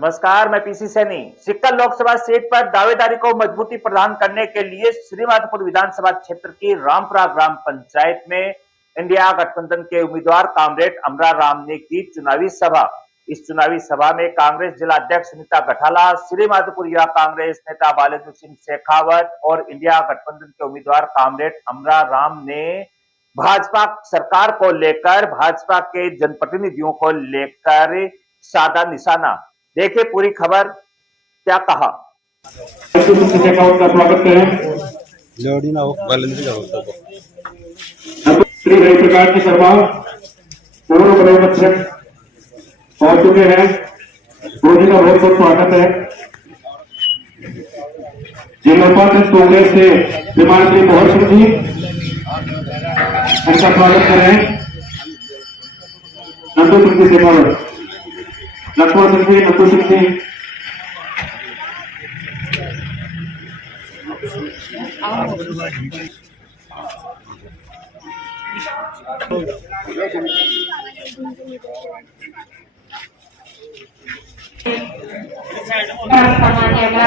नमस्कार, मैं पीसी सैनी। सिक्कर लोकसभा सीट पर दावेदारी को मजबूती प्रदान करने के लिए श्रीमाधोपुर विधानसभा क्षेत्र की रामपुरा ग्राम पंचायत में इंडिया गठबंधन के उम्मीदवार कामरेड अमरा राम ने की चुनावी सभा। इस चुनावी सभा में कांग्रेस जिला अध्यक्ष सुनीता गठाला, श्रीमाधोपुर युवा कांग्रेस नेता बालेंद्र सिंह शेखावत और इंडिया गठबंधन के उम्मीदवार कामरेड अमरा राम ने भाजपा सरकार को लेकर, भाजपा के जनप्रतिनिधियों को लेकर साधा निशाना। देखिए पूरी खबर, क्या कहा। का स्वागत करें। श्री हरिप्रकाश जी शर्मा पूर्व प्रदेश अध्यक्ष पहुंच चुके हैं। गुरु जी का बहुत बहुत स्वागत है। जिला उपाध्यक्ष कांग्रेस से श्रीमान श्री पवन सिंह जी, उनका स्वागत करें। नंदू सिंह जी शेखावत, लक्ष्मण सिंह जी, नंदू सिंह जी,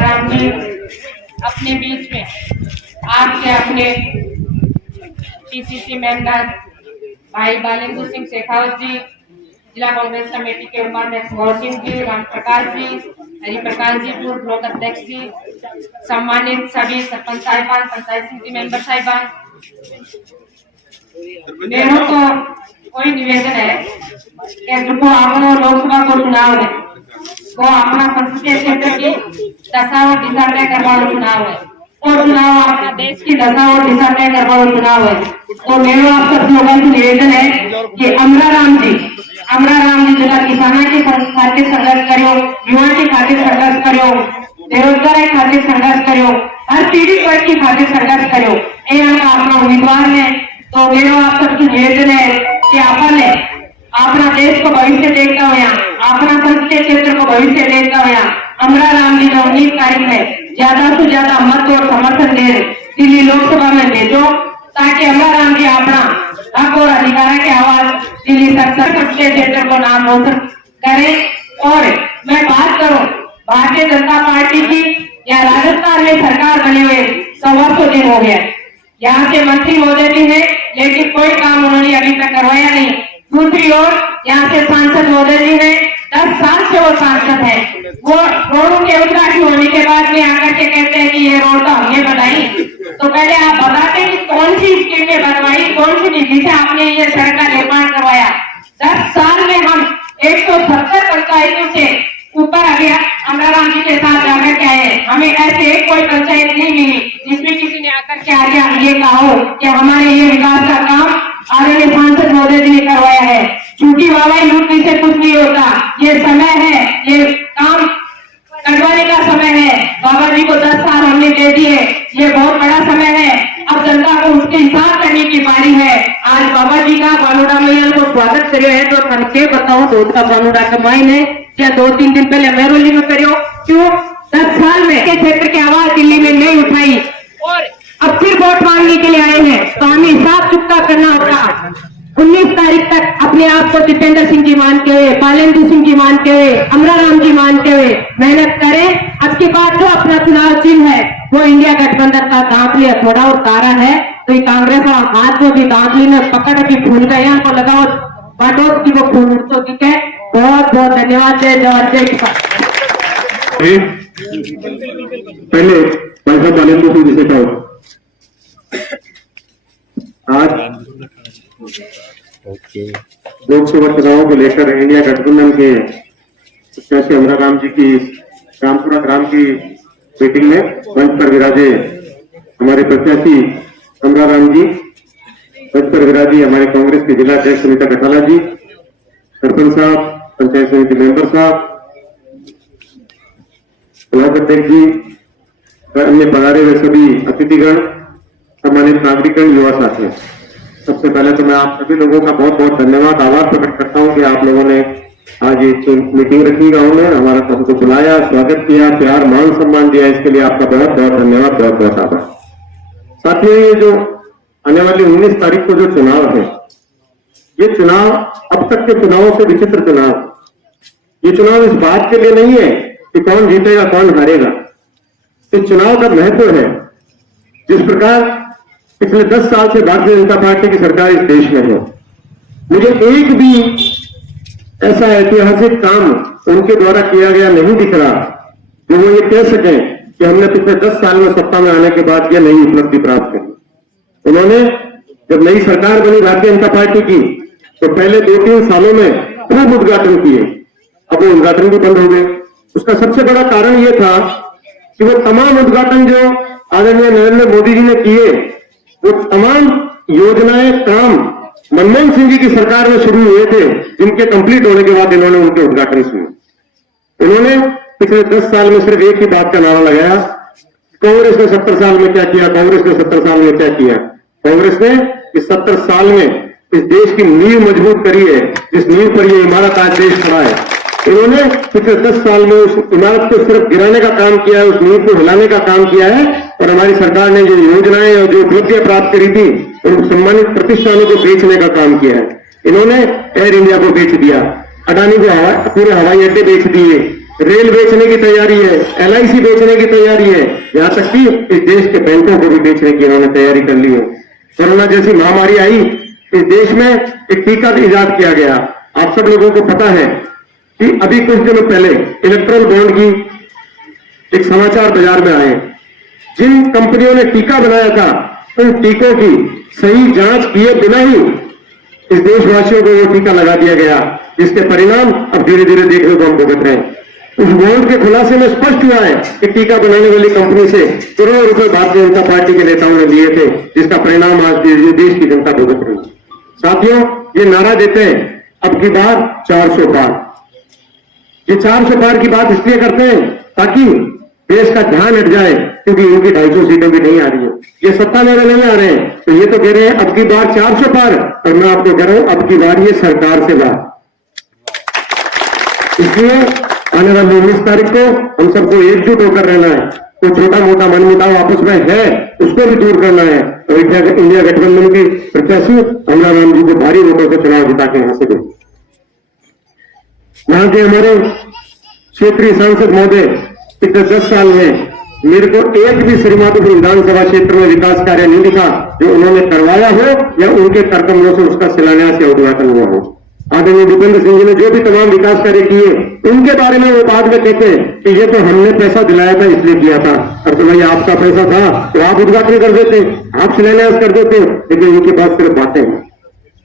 राम जी अपने बीच में आपके अपने पीसीसी मेंबर भाई बालेंद्र सिंह शेखावत जी, जिला कांग्रेस कमेटी के उपाध्यक्ष गौर सिंह जी, राम प्रकाश जी, हरिप्रकाश जी, पूर्व ब्लॉक अध्यक्ष जी, सम्मानित सभी सरपंच साहिबान, पंचायत समिति मेंबर साहिबान, मेरा तो कोई निवेदन है कि जो अपना लोकसभा को चुनाव है वो अपना संसदीय क्षेत्र की दशा और दिशा तय करने वाला चुनाव है और चुनाव अपना देश की दशा और दिशा तय करने वाला चुनाव है। तो मेरा आप सब लोगों से निवेदन है कि अमरा राम जी जिला किसाना के खातिर संघर्ष करो, युवा के खातिर संघर्ष करो, बेरोजगार के खातिर संघर्ष करो, हर पीड़ित वर्ग की खातिर संघर्ष करो। ये अपना उम्मीदवार है। तो मेरा आप सबकी निवेदन है कि आपने अपना देश को भविष्य देखता हुआ, अपना संसदीय क्षेत्र को भविष्य देखता हुआ अमरा राम जी को 19 तारीख में ज्यादा से ज्यादा मत और समर्थन दे दिल्ली लोकसभा में भेजो, ताकि अमरा राम जी अपना हक और अधिकार की आवाज दिल्ली संसदीय क्षेत्र को नाम रोशन करें। और मैं बात करूं भारतीय जनता पार्टी की, या राजस्थान में सरकार बने हुए 100 दिन हो गया, यहाँ के मंत्री महोदय भी है लेकिन कोई काम उन्होंने अभी तक करवाया नहीं। दूसरी ओर यहाँ से सांसद महोदय जी ने 10 साल से वो सांसद है, वो रोडों के उद्घाटन होने के बाद में आकर के कहते हैं कि ये रोड तो हमने बनाई। तो पहले आप बताते कि कौन सी स्कीम में बनवाई, कौन सी निधि से आपने ये सड़क का निर्माण करवाया। 10 साल में हम 170 पंचायतों से ऊपर आ गया अमरा राम जी के साथ जाकर के आए। हमें ऐसे एक कोई पंचायत नहीं मिली जिसमें किसी ने आकर के आगे ये कहा हो कि हमारे ये विकास का काम आदरणीय सांसद महोदय जी ने करवाया है। झूठी वाहवाही लूटने से कुछ नहीं होता। ये समय है, ये काम करवाने का समय है। बाबा जी को 10 साल हमने दे दिए, ये बहुत बड़ा समय है। अब जनता को उसके हिसाब करने की बारी है। आज बाबा जी का बानुड़ा मैया को स्वागत करियो है तो हमके बताओ तो उसका बानुड़ा का माइन है क्या 2-3 दिन पहले मेहरौली में करियो क्यों? 10 साल में के क्षेत्र की आवाज दिल्ली में नहीं उठाई और अब फिर वोट मांगने के लिए आए हैं, तो हमें हिसाब चुकता करना होगा। 19 तारीख तक अपने आप को जितेंद्र सिंह जी मानते हुए, बालेंद्र सिंह जी मानते हुए, अमरा राम जी मानते हुए मेहनत करें। अब के बाद जो अपना चुनाव चिन्ह है वो इंडिया गठबंधन का दांतली हथौड़ा और तारा है। तो ये कांग्रेस का हाथ जो भी दांतली ने पकड़ के भूल गए को लगाओ बाटो की वो खून तो ठीक है। बहुत बहुत धन्यवाद। पहले बालेंद्र सिंह जी से कहो, आज लोकसभा चुनाव को लेकर इंडिया गठबंधन के प्रत्याशी अमरा राम जी की रामपुरा ग्राम की मीटिंग में मंच पर विराजे हमारे प्रत्याशी अमरा राम जी, मंच पर विराजे हमारे कांग्रेस के जिला अध्यक्ष सुनीता गठाला जी, सरपंच साहब, पंचायत समिति मेंबर साहब, ब्लॉक अध्यक्ष जी, अन्य पधारे हुए सभी अतिथिगण, सम्मानित नागरिकगण, युवा साथी, सबसे पहले तो मैं आप सभी लोगों का बहुत बहुत धन्यवाद, आभार प्रकट करता हूं कि आप लोगों ने आज एक मीटिंग रखी गांव में, हमारा सबको बुलाया, स्वागत किया, प्यार मान सम्मान दिया, इसके लिए आपका बहुत बहुत धन्यवाद, बहुत बहुत आभार। साथियों, ये जो आने वाली 19 तारीख को जो चुनाव है, ये चुनाव अब तक के चुनावों से विचित्र चुनाव। ये चुनाव इस बात के लिए नहीं है कि कौन जीतेगा कौन हारेगा। इस चुनाव का महत्व है जिस प्रकार पिछले 10 साल से भारतीय जनता पार्टी की सरकार इस देश में है, मुझे एक भी ऐसा ऐतिहासिक काम उनके द्वारा किया गया नहीं दिख रहा जो वो ये कह सकें कि हमने पिछले 10 साल में सत्ता में आने के बाद यह नई उपलब्धि प्राप्त करी। उन्होंने जब नई सरकार बनी भारतीय जनता पार्टी की तो पहले 2-3 सालों में खूब उद्घाटन किए, अब वो उद्घाटन भी बंद हो गए। उसका सबसे बड़ा कारण यह था कि वो तमाम उद्घाटन जो आदरणीय नरेंद्र मोदी जी ने किए, वो तमाम योजनाएं काम मनमोहन सिंह जी की सरकार में शुरू हुए थे, जिनके कंप्लीट होने के बाद इन्होंने उनके उद्घाटन सुने। इन्होंने पिछले 10 साल में सिर्फ एक ही बात का नारा लगाया, कांग्रेस ने 70 साल में क्या किया, कांग्रेस ने 70 साल में क्या किया। कांग्रेस ने इस 70 साल में इस देश की नींव मजबूत करी है, जिस नींव पर यह इमारत आज देश खड़ा है। इन्होंने पिछले 10 साल में उस इमारत को सिर्फ गिराने का काम किया है, उस नींव को हिलाने का काम किया है। और हमारी सरकार ने जो योजनाएं और जो उपलब्धियां प्राप्त करी थी उन सम्मानित प्रतिष्ठानों को बेचने का काम किया है। इन्होंने एयर इंडिया को बेच दिया, अडानी को पूरे हवाई अड्डे बेच दिए, रेल बेचने की तैयारी है, LIC बेचने की तैयारी है, यहां तक कि इस देश के बैंकों को भी बेचने की इन्होंने तैयारी कर ली है। कोरोना जैसी महामारी आई, इस देश में एक टीका ईजाद किया गया। आप सब लोगों को पता है कि अभी कुछ दिनों पहले इलेक्ट्रॉल बॉन्ड की एक समाचार बाजार में आए। जिन कंपनियों ने टीका बनाया था उन टीकों की सही जांच किए बिना ही इस देशवासियों को वो टीका लगा दिया गया, जिसके परिणाम अब धीरे धीरे देखने को हम भुगत रहे हैं। उस बॉन्ड के खुलासे में स्पष्ट हुआ है कि टीका बनाने वाली कंपनी से करोड़ों रुपए भारतीय जनता पार्टी के नेताओं ने लिए थे, जिसका परिणाम आज देश की जनता भुगत रही है। साथियों, ये नारा देते हैं अब की बार 400 पार। ये 400 पार की बात इसलिए करते हैं ताकि देश का ध्यान हट जाए, क्योंकि इनकी 250 सीटें भी नहीं आ रही है। ये सत्ता में नहीं आ रहे हैं, तो ये तो कह रहे हैं अब की बार 400 पार, और मैं आपको कह रहा हूं अब की बार ये सरकार से बात। इसलिए आने वाली 19 तारीख को हम सबको एकजुट होकर रहना है। तो छोटा मोटा मनमुटाव आपस में है उसको भी दूर करना है। तो इंडिया गठबंधन के प्रत्याशी अमरा राम जी को भारी वोटों से चुनाव जिता के यहां से दे। यहां के हमारे क्षेत्रीय सांसद महोदय पिछले 10 साल में मेरे को एक भी श्रीमाधोपुर विधानसभा क्षेत्र में विकास कार्य नहीं दिखा जो उन्होंने करवाया हो या उनके करकमलों से उसका शिलान्यास या उद्घाटन हुआ हो। आदरणीय भूपेंद्र सिंह जी ने जो भी तमाम विकास कार्य किए उनके बारे में वो बाद में कहते हैं कि ये तो हमने पैसा दिलाया था इसलिए किया था। अब तो भाई आपका पैसा था तो आप उद्घाटन कर देते, आप शिलान्यास कर देते, लेकिन उनके पास सिर्फ बातें हैं।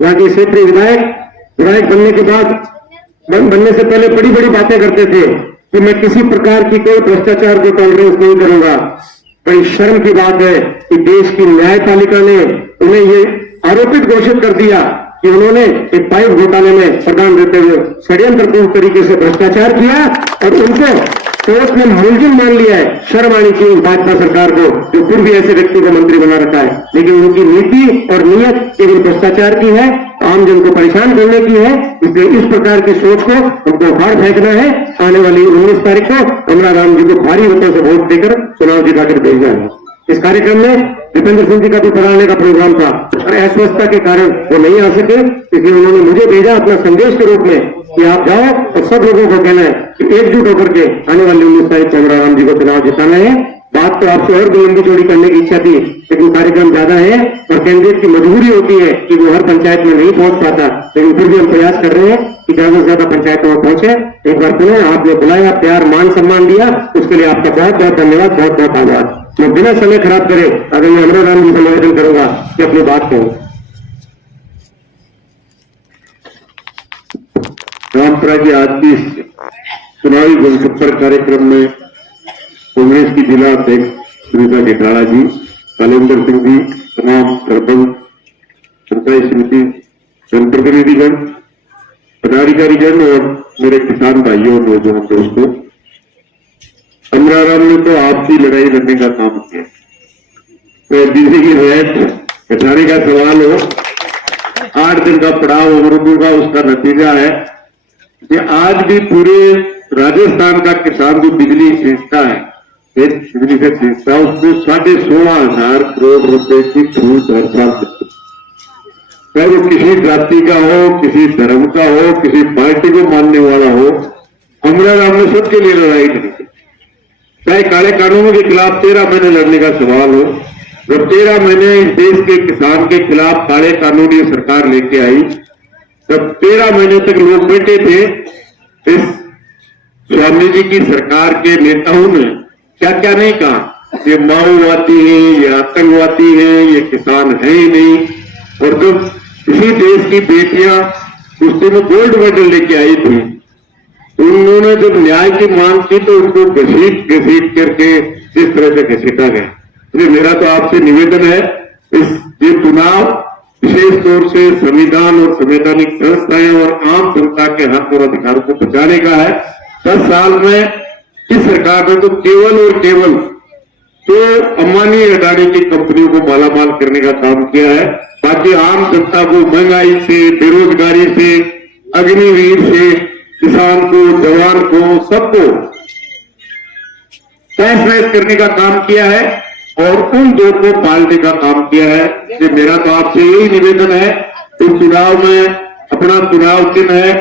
यहाँ के क्षेत्रीय विधायक बनने के बाद बनने से पहले बड़ी बड़ी बातें करते थे कि मैं किसी प्रकार की कोई भ्रष्टाचार को टॉलरेंस नहीं करूंगा। बड़ी शर्म की बात है कि देश की न्यायपालिका ने उन्हें ये आरोपित घोषित कर दिया कि उन्होंने एक पाइप घोटाले में प्रदान देते हुए षड्यंत्रपूर्ण तरीके से भ्रष्टाचार किया और उनको कोर्ट ने मुलजिम मान लिया है। शर्म आनी चाहिए भाजपा सरकार को जो फिर भी ऐसे व्यक्ति को मंत्री बना रखा है, लेकिन उनकी नीति और नीयत केवल भ्रष्टाचार की है, आम जन को परेशान करने की है। इसलिए इस प्रकार की सोच को हमको बाहर फेंकना है। आने वाली 19 तारीख को अमरा राम जी को भारी वोटों से वोट देकर चुनाव जिताकर भेजना है। इस कार्यक्रम में दीपेंद्र सिंह जी का भी पढ़ाने का प्रोग्राम था और अस्वस्थता के कारण वो नहीं आ सके, इसलिए उन्होंने मुझे भेजा अपना संदेश के रूप में कि आप जाओ और सब लोगों को कहना है कि एकजुट होकर के आने वाली 19 तारीख को अमरा राम जी को चुनाव जिताना है। बात तो आपसे और भी लंबी चौड़ी करने की इच्छा थी, लेकिन कार्यक्रम ज्यादा है और कैंडिडेट की मजबूरी होती है कि वो हर पंचायत में नहीं पहुंच पाता, लेकिन फिर भी हम प्रयास कर रहे हैं कि ज्यादा से ज्यादा पंचायतों में पहुंचे। एक बार पुनः आपने बुलाया, प्यार मान सम्मान दिया, उसके लिए आपका बहुत बहुत धन्यवाद, बहुत बहुत आभार। मैं बिना समय खराब करे अगर मैं अमरा राम जी से निवेदन करूंगा कि अपनी बात कहूं। रामपुरा की आज की चुनावी जनसंपर्क कार्यक्रम में कांग्रेस की जिला अध्यक्ष सुनीता गेटाड़ा जी, कालेंदर सिंह जी, तमाम सरपंच, पंचायत समिति जनप्रतिनिधिगण, पदाधिकारीगण और मेरे किसान भाइयों और नौजवान दोस्तों, अमरा राम ने तो आपसी लड़ाई लड़ने का काम किया। तो किसी की रेट घटाने का सवाल हो, 8 दिन का पड़ाव अमरूदों का उसका नतीजा है कि आज भी पूरे राजस्थान का किसान जो बिजली खरीदता है, बिजली से खरीदता है, उसको 16,500 करोड़ रुपए की छूट हर साल मिलती है। चाहे वो किसी जाति का हो, किसी धर्म का हो, किसी पार्टी को मानने वाला हो, अमरा राम ने सबके लिए लड़ाई लड़ी थी। चाहे काले कानूनों के खिलाफ 13 महीने लड़ने का सवाल हो, जब 13 महीने इस देश के किसान के खिलाफ काले कानून ये सरकार लेके आई, तब 13 महीने तक लोग बैठे थे। इस स्वामी जी की सरकार के नेताओं ने क्या क्या नहीं कहा, ये माओवादी है, ये आतंकवादी है, ये किसान है ही नहीं। और जब इसी देश की बेटियां कुश्ती में गोल्ड मेडल लेके आई थी, उन्होंने जब न्याय की मांग की तो उनको घसीट घसीट करके जिस तरह से घसीटा गया। इसलिए मेरा तो आपसे निवेदन है, ये चुनाव विशेष तौर से संविधान और संवैधानिक संस्थाएं और आम जनता के हक और अधिकारों को बचाने का है। 10 साल में इस सरकार ने तो केवल और केवल तो अंबानी अडानी की कंपनियों को मालामाल करने का काम किया है। बाकी आम जनता को महंगाई से, बेरोजगारी से, अग्निवीर से, किसान को, जवान को, सबको तहस करने का काम किया है और उन दो को पालने का काम किया है। कि मेरा तो आपसे यही निवेदन है, इस चुनाव में अपना चुनाव चिन्ह है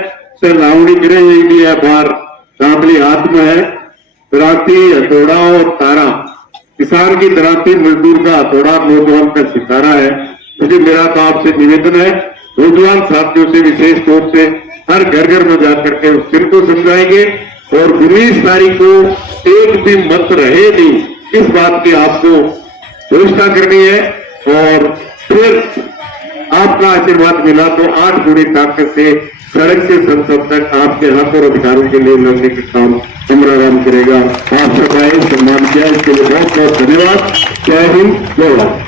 सर लावड़ी गिरे है, बाहर दामली हाथ में है, दराती, हथौड़ा और तारा। किसान की दराती, मजदूर का हथौड़ा, नौजवान का सितारा है। मुझे मेरा तो आपसे निवेदन है, नौजवान साथियों से विशेष तौर से हर घर घर में जाकर के उस चिन्ह को समझाएंगे और 19 तारीख को एक भी मत रहे नहीं, इस बात की आपको घोषणा करनी है। और फिर आपका आशीर्वाद मिला तो 8 गुणी ताकत से सड़क से संसद तक आपके हक और अधिकारों के लिए लड़ने का काम अमरा राम करेगा। आप सबका सम्मान किया, इसके लिए बहुत बहुत धन्यवाद। जय हिंद, जय भारत।